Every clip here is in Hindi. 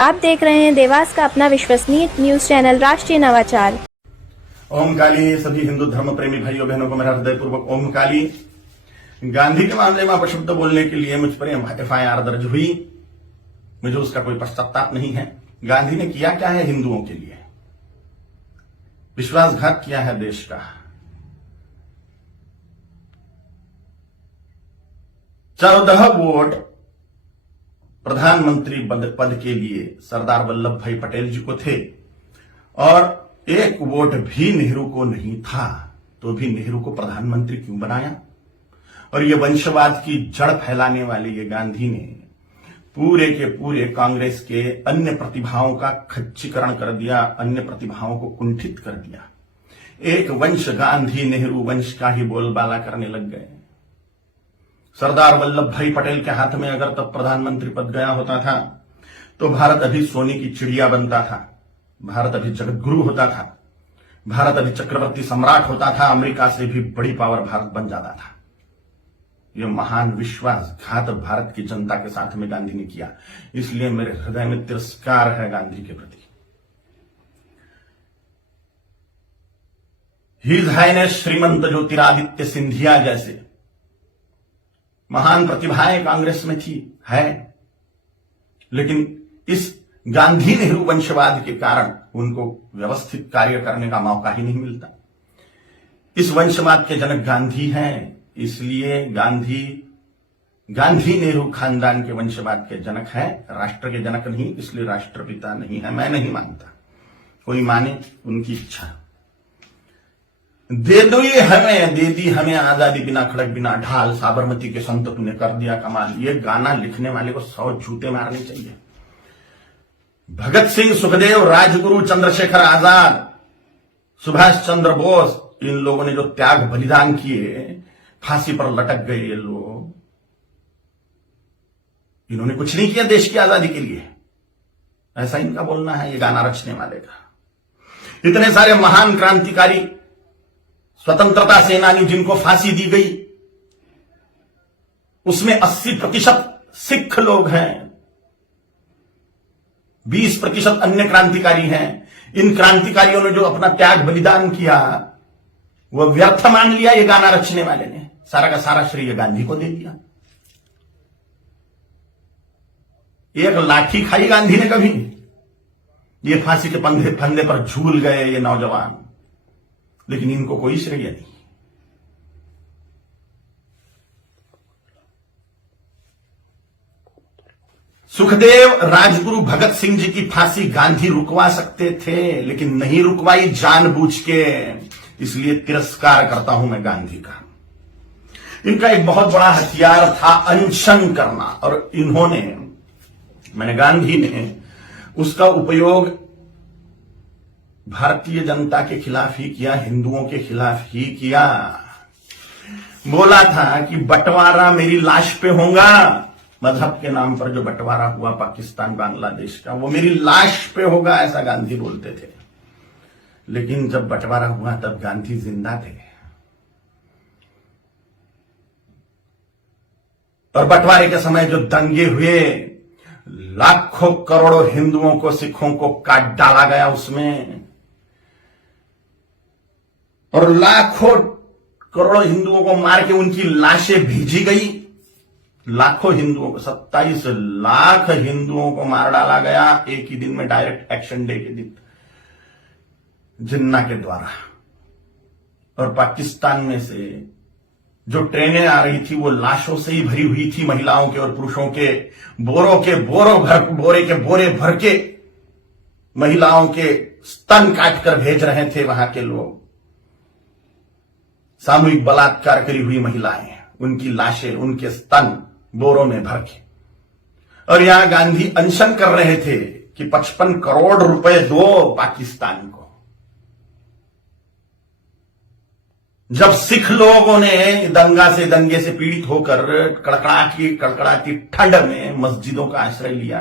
आप देख रहे हैं देवास का अपना विश्वसनीय न्यूज चैनल राष्ट्रीय नवाचार। ओम काली। सभी हिंदू धर्म प्रेमी भाइयों बहनों को मेरा हृदयपूर्वक ओम काली। गांधी के मामले में अपशब्द बोलने के लिए मुझ पर एफआईआर दर्ज हुई। मुझे उसका कोई पश्चाताप नहीं है। गांधी ने किया क्या है हिंदुओं के लिए? विश्वासघात किया है देश का। 14 वोट प्रधानमंत्री पद के लिए सरदार वल्लभ भाई पटेल जी को थे और 1 वोट भी नेहरू को नहीं था, तो भी नेहरू को प्रधानमंत्री क्यों बनाया? और ये वंशवाद की जड़ फैलाने वाले ये गांधी ने पूरे के पूरे कांग्रेस के अन्य प्रतिभाओं का खच्चीकरण कर दिया, अन्य प्रतिभाओं को कुंठित कर दिया। एक वंश गांधी नेहरू वंश का ही बोलबाला करने लग गए। सरदार वल्लभ भाई पटेल के हाथ में अगर तब प्रधानमंत्री पद गया होता था तो भारत अभी सोने की चिड़िया बनता था, भारत अभी जगत गुरु होता था, भारत अभी चक्रवर्ती सम्राट होता था, अमेरिका से भी बड़ी पावर भारत बन जाता था। यह महान विश्वासघात भारत की जनता के साथ में गांधी ने किया, इसलिए मेरे हृदय में तिरस्कार है गांधी के प्रति। हिज हाइनेस श्रीमंत ज्योतिरादित्य सिंधिया जैसे महान प्रतिभाएं कांग्रेस में थी, है, लेकिन इस गांधी नेहरू वंशवाद के कारण उनको व्यवस्थित कार्य करने का मौका ही नहीं मिलता। इस वंशवाद के जनक गांधी हैं, इसलिए गांधी नेहरू खानदान के वंशवाद के जनक है, राष्ट्र के जनक नहीं, इसलिए राष्ट्रपिता नहीं है। मैं नहीं मानता, कोई माने उनकी इच्छा। दे दो ये हमें, दे दी हमें आजादी, बिना खड़क बिना ढाल, साबरमती के संत तूने कर दिया कमाल। ये गाना लिखने वाले को 100 जूते मारने चाहिए। भगत सिंह, सुखदेव, राजगुरु, चंद्रशेखर आजाद, सुभाष चंद्र बोस, इन लोगों ने जो त्याग बलिदान किए, फांसी पर लटक गए ये लोग, इन्होंने कुछ नहीं किया देश की आजादी के लिए, ऐसा इनका बोलना है ये गाना रचने वाले का। इतने सारे महान क्रांतिकारी, स्वतंत्रता सेनानी जिनको फांसी दी गई, उसमें 80% सिख लोग हैं, 20% अन्य क्रांतिकारी हैं। इन क्रांतिकारियों ने जो अपना त्याग बलिदान किया वह व्यर्थ मान लिया ये गाना रचने वाले ने, सारा का सारा श्रेय गांधी को दे दिया। एक लाठी खाई गांधी ने कभी? ये फांसी के फंदे पर झूल गए ये नौजवान, लेकिन इनको कोई श्रेय नहीं। सुखदेव, राजगुरु, भगत सिंह जी की फांसी गांधी रुकवा सकते थे, लेकिन नहीं रुकवाई जानबूझ के, इसलिए तिरस्कार करता हूं मैं गांधी का। इनका एक बहुत बड़ा हथियार था अनशन करना, और इन्होंने, मैंने गांधी ने उसका उपयोग भारतीय जनता के खिलाफ ही किया, हिंदुओं के खिलाफ ही किया। बोला था कि बंटवारा मेरी लाश पे होगा, मजहब के नाम पर जो बंटवारा हुआ पाकिस्तान बांग्लादेश का, वो मेरी लाश पे होगा, ऐसा गांधी बोलते थे। लेकिन जब बंटवारा हुआ तब गांधी जिंदा थे, और बंटवारे के समय जो दंगे हुए, लाखों करोड़ों हिंदुओं को, सिखों को काट डाला गया उसमें, और लाखों करोड़ों हिंदुओं को मार के उनकी लाशें भेजी गई। लाखों हिंदुओं को, 27 लाख हिंदुओं को मार डाला गया एक ही दिन में, डायरेक्ट एक्शन डे के दिन, जिन्ना के द्वारा। और पाकिस्तान में से जो ट्रेनें आ रही थी वो लाशों से ही भरी हुई थी, महिलाओं के और पुरुषों के, बोरे के बोरे भर के महिलाओं के स्तन काटकर भेज रहे थे वहां के लोग। सामूहिक बलात्कार करी हुई महिलाएं, उनकी लाशें, उनके स्तन बोरों में भर के। और यहां गांधी अनशन कर रहे थे कि 55 करोड़ रुपए दो पाकिस्तान को। जब सिख लोगों ने दंगे से पीड़ित होकर कड़कड़ाती ठंड में मस्जिदों का आश्रय लिया,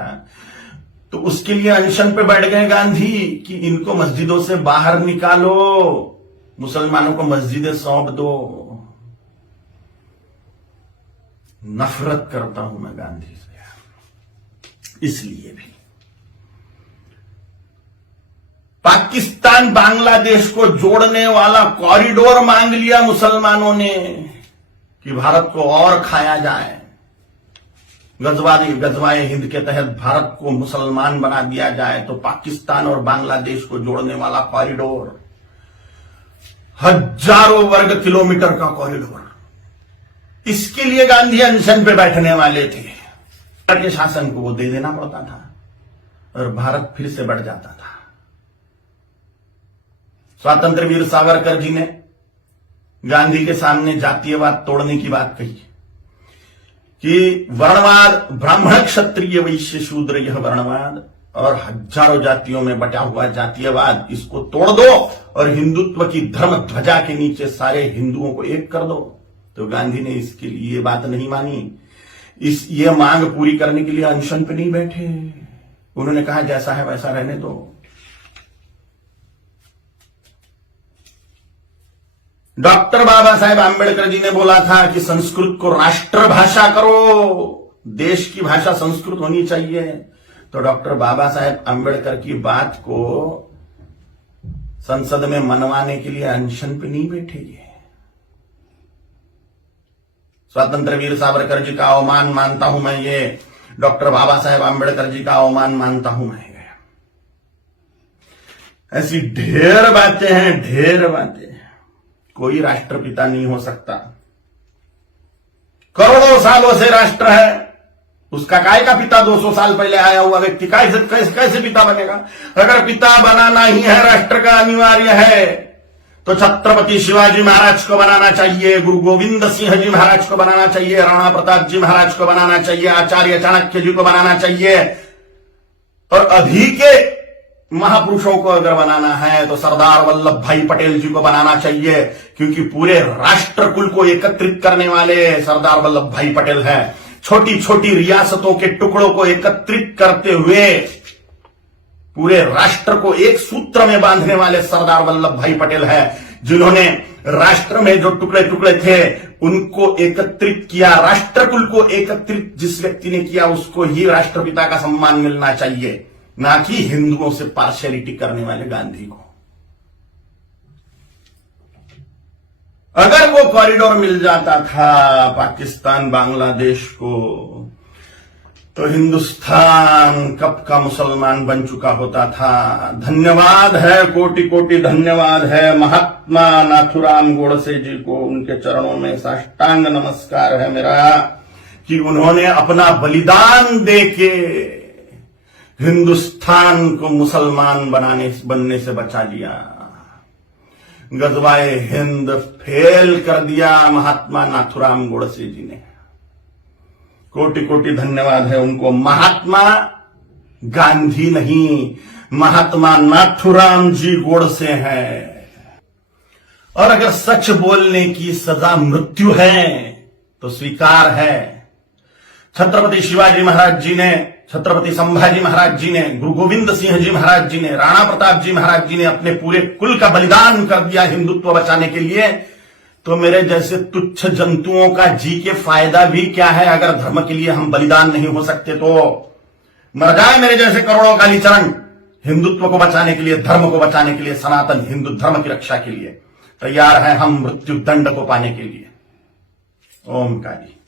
तो उसके लिए अनशन पे बैठ गए गांधी कि इनको मस्जिदों से बाहर निकालो, मुसलमानों को मस्जिदें सौंप दो। नफरत करता हूं मैं गांधी से, इसलिए भी पाकिस्तान बांग्लादेश को जोड़ने वाला कॉरिडोर मांग लिया मुसलमानों ने कि भारत को और खाया जाए। गजवाए हिंद के तहत भारत को मुसलमान बना दिया जाए, तो पाकिस्तान और बांग्लादेश को जोड़ने वाला कॉरिडोर, हजारों वर्ग किलोमीटर का कॉरिडोर, इसके लिए गांधी अनशन पे बैठने वाले थे। के शासन को वो दे देना पड़ता था और भारत फिर से बढ़ जाता था। स्वतंत्र वीर सावरकर जी ने गांधी के सामने जातीयवाद तोड़ने की बात कही कि वर्णवाद, ब्राह्मण क्षत्रिय वैश्य शूद्र, यह वर्णवाद और हजारों जातियों में बटा हुआ जातीयवाद, इसको तोड़ दो और हिंदुत्व की धर्म ध्वजा के नीचे सारे हिंदुओं को एक कर दो। तो गांधी ने इसके लिए ये बात नहीं मानी। ये मांग पूरी करने के लिए अनशन पे नहीं बैठे। उन्होंने कहा जैसा है वैसा रहने दो। डॉक्टर बाबा साहेब आंबेडकर जी ने बोला था कि संस्कृत को राष्ट्रभाषा करो, देश की भाषा संस्कृत होनी चाहिए। तो डॉक्टर बाबा साहेब आंबेडकर की बात को संसद में मनवाने के लिए अनशन पे नहीं बैठे। स्वतंत्र वीर सावरकर जी का अवमान मानता हूं मैं, ये डॉक्टर बाबा साहेब आंबेडकर जी का अवमान मानता हूं मैं। ऐसी ढेर बातें हैं, ढेर बातें। कोई राष्ट्रपिता नहीं हो सकता। करोड़ों सालों से राष्ट्र है, उसका काय का पिता 200 साल पहले आया हुआ व्यक्ति कैसे पिता बनेगा? अगर पिता बनाना ही है, राष्ट्र का अनिवार्य है, तो छत्रपति शिवाजी महाराज को बनाना चाहिए, गुरु गोविंद सिंह जी महाराज को बनाना चाहिए, राणा प्रताप जी महाराज को बनाना चाहिए, आचार्य चाणक्य जी को बनाना चाहिए, और अभी के महापुरुषों को अगर बनाना है तो सरदार वल्लभ भाई पटेल जी को बनाना चाहिए, क्योंकि पूरे राष्ट्र कुल को एकत्रित करने वाले सरदार वल्लभ भाई पटेल हैं। छोटी छोटी रियासतों के टुकड़ों को एकत्रित करते हुए पूरे राष्ट्र को एक सूत्र में बांधने वाले सरदार वल्लभ भाई पटेल हैं, जिन्होंने राष्ट्र में जो टुकड़े टुकड़े थे उनको एकत्रित किया। राष्ट्रकुल को एकत्रित जिस व्यक्ति ने किया उसको ही राष्ट्रपिता का सम्मान मिलना चाहिए, ना कि हिंदुओं से पार्शियलिटी करने वाले गांधी को। अगर वो कॉरिडोर मिल जाता था पाकिस्तान बांग्लादेश को, तो हिंदुस्तान कब का मुसलमान बन चुका होता था। धन्यवाद है, कोटि कोटि धन्यवाद है महात्मा नाथुराम गोडसे जी को, उनके चरणों में साष्टांग नमस्कार है मेरा कि उन्होंने अपना बलिदान देके हिंदुस्तान को मुसलमान बनने से बचा लिया। गजवाए हिंद फेल कर दिया महात्मा नाथुराम गोडसे जी ने। कोटि कोटि धन्यवाद है उनको। महात्मा गांधी नहीं, महात्मा नाथुराम जी गोडसे हैं। और अगर सच बोलने की सजा मृत्यु है तो स्वीकार है। छत्रपति शिवाजी महाराज जी ने, छत्रपति संभाजी महाराज जी ने, गुरु गोविंद सिंह जी महाराज जी ने, राणा प्रताप जी महाराज जी ने अपने पूरे कुल का बलिदान कर दिया हिंदुत्व बचाने के लिए। तो मेरे जैसे तुच्छ जंतुओं का जी के फायदा भी क्या है? अगर धर्म के लिए हम बलिदान नहीं हो सकते तो मर जाए मेरे जैसे करोड़ों कालीचरण हिंदुत्व को बचाने के लिए, धर्म को बचाने के लिए, सनातन हिंदू धर्म की रक्षा के लिए तैयार है हम मृत्यु दंड को पाने के लिए। ओम काली।